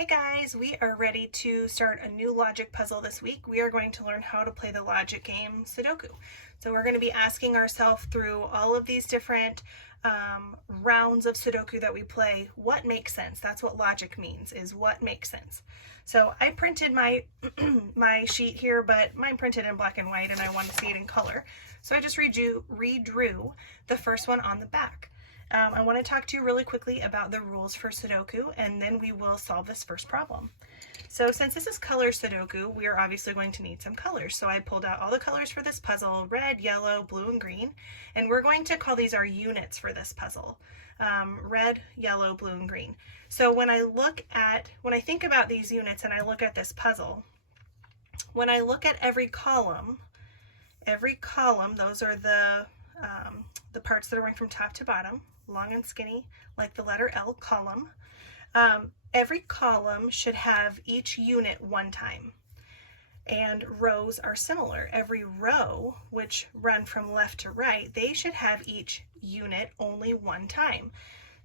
Hey guys, we are ready to start a new logic puzzle this week. We are going to learn how to play the logic game Sudoku. So we're going to be asking ourselves through all of these different rounds of Sudoku that we play, what makes sense? That's what logic means, is what makes sense. So I printed my my sheet here, but mine printed in black and white and I want to see it in color. So I just redrew the first one on the back. I want to talk to you really quickly about the rules for Sudoku, and then we will solve this first problem. So since this is color Sudoku, we are obviously going to need some colors. So I pulled out all the colors for this puzzle: red, yellow, blue, and green. And we're going to call these our units for this puzzle. Red, yellow, blue, and green. So when I think about these units and I look at this puzzle, when I look at every column, those are the parts that are going from top to bottom, long and skinny, like the letter L, column. Every column should have each unit one time. And rows are similar. Every row, which run from left to right, they should have each unit only one time.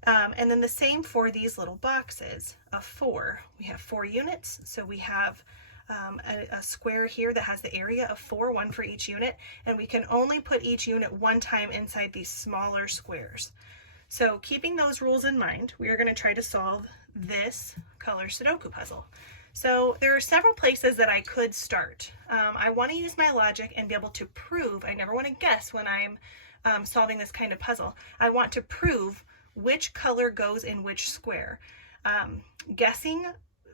And then the same for these little boxes of 4. We have 4 units, so we have a square here that has the area of 4, one for each unit, and we can only put each unit one time inside these smaller squares. So keeping those rules in mind, we are going to try to solve this color Sudoku puzzle. So there are several places that I could start. I want to use my logic and be able to prove. I never want to guess when I'm solving this kind of puzzle. I want to prove which color goes in which square. Guessing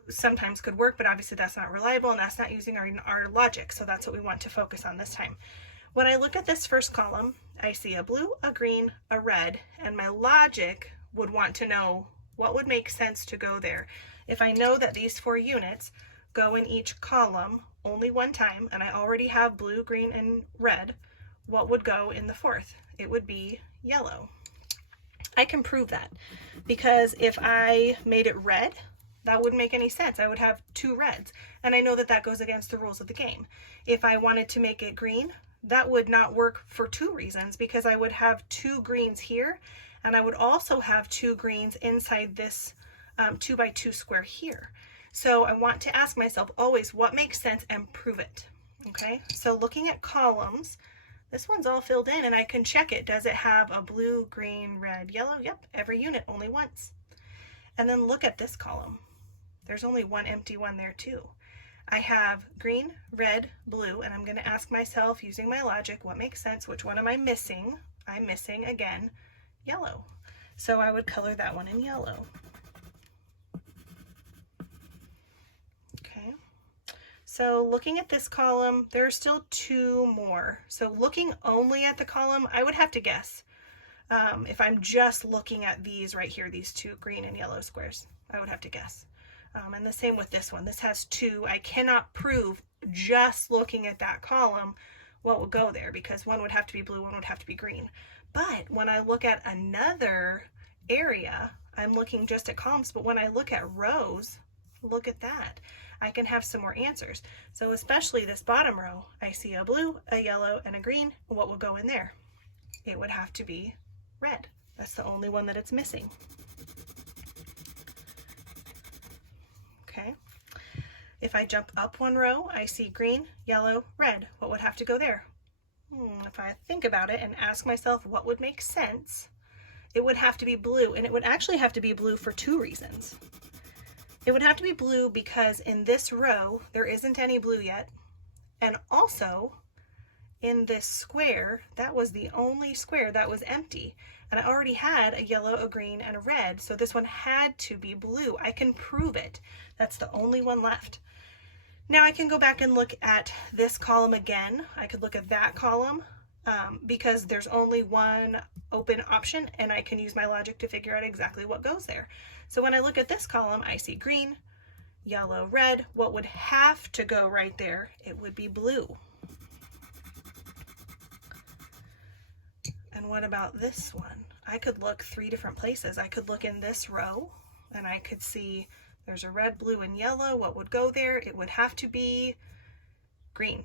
sometimes could work, but obviously that's not reliable and that's not using our logic, so that's what we want to focus on this time. When I look at this first column, I see a blue, a green, a red, and my logic would want to know what would make sense to go there. If I know that these 4 units go in each column only one time, and I already have blue, green, and red, what would go in the 4th? It would be yellow. I can prove that because if I made it red, that wouldn't make any sense. I would have 2 reds, and I know that that goes against the rules of the game. If I wanted to make it green, that would not work for 2 reasons, because I would have 2 greens here, and I would also have 2 greens inside this 2 by 2 square here. So I want to ask myself always what makes sense and prove it. Okay, so looking at columns, this one's all filled in and I can check it. Does it have a blue, green, red, yellow? Yep, every unit only once. And then look at this column. There's only one empty one there too. I have green, red, blue, and I'm going to ask myself, using my logic, what makes sense? Which one am I missing? I'm missing, again, yellow. So I would color that one in yellow. Okay. So looking at this column, there are still 2 more. So looking only at the column, I would have to guess. If I'm just looking at these right here, these 2 green and yellow squares, I would have to guess. And the same with this one. This has 2. I cannot prove just looking at that column what would go there, because one would have to be blue, one would have to be green. But when I look at another area, I'm looking just at columns, but when I look at rows, look at that. I can have some more answers. So especially this bottom row, I see a blue, a yellow, and a green. What would go in there? It would have to be red. That's the only one that it's missing. Okay. If I jump up 1 row, I see green, yellow, red. What would have to go there? If I think about it and ask myself what would make sense, it would have to be blue, and it would actually have to be blue for 2 reasons. It would have to be blue because in this row, there isn't any blue yet, and also in this square, that was the only square that was empty, and I already had a yellow, a green, and a red, so this one had to be blue. I can prove it. That's the only one left. Now I can go back and look at this column again. I could look at that column because there's only one open option, and I can use my logic to figure out exactly what goes there. So when I look at this column, I see green, yellow, red. What would have to go right there? It would be blue. And what about this one? I could look 3 different places. I could look in this row and I could see there's a red, blue, and yellow. What would go there? It would have to be green.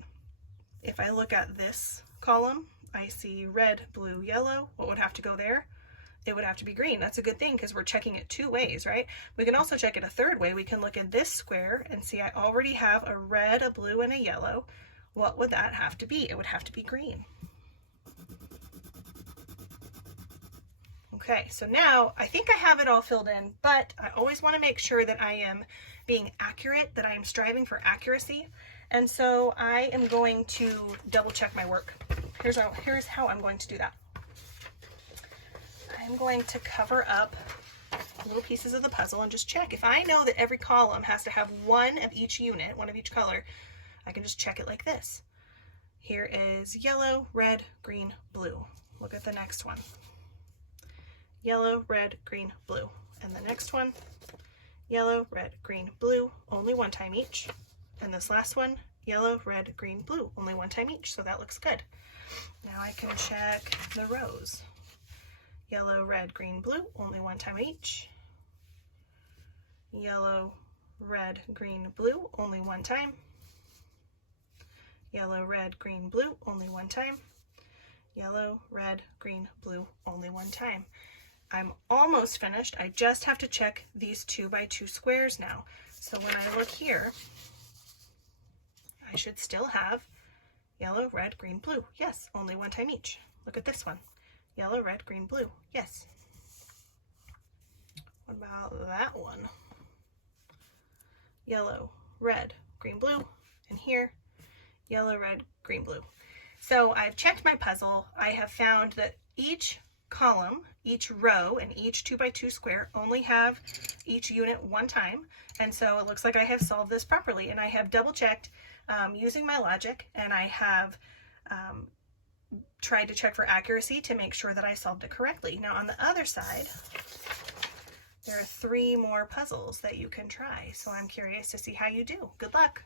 If I look at this column, I see red, blue, yellow. What would have to go there? it would have to be green. That's a good thing because we're checking it 2 ways, right? We can also check it a 3rd way. We can look at this square and see I already have a red, a blue, and a yellow. What would that have to be? It would have to be green. Okay, so now I think I have it all filled in, but I always want to make sure that I am being accurate, that I am striving for accuracy. And so I am going to double check my work. Here's how I'm going to do that. I'm going to cover up little pieces of the puzzle and just check. If I know that every column has to have one of each unit, one of each color, I can just check it like this. Here is yellow, red, green, blue. Look at the next one. Yellow, red, green, blue. And the next one, yellow, red, green, blue, only 1 time each. And this last one, yellow, red, green, blue, only 1 time each. So that looks good. Now I can check the rows. Yellow, red, green, blue, only 1 time each. Yellow, red, green, blue, only 1 time. Yellow, red, green, blue, only 1 time. Yellow, red, green, blue, only 1 time. I'm almost finished. I just have to check these 2 by 2 squares now. So when I look here, I should still have yellow, red, green, blue. Yes, only 1 time each. Look at this one. Yellow, red, green, blue. Yes. What about that one? Yellow, red, green, blue. And here, yellow, red, green, blue. So I've checked my puzzle. I have found that each column, each row, and each 2 by 2 square only have each unit 1 time. And so it looks like I have solved this properly. And I have double checked using my logic, and I have tried to check for accuracy to make sure that I solved it correctly. Now on the other side, there are 3 more puzzles that you can try. So I'm curious to see how you do. Good luck.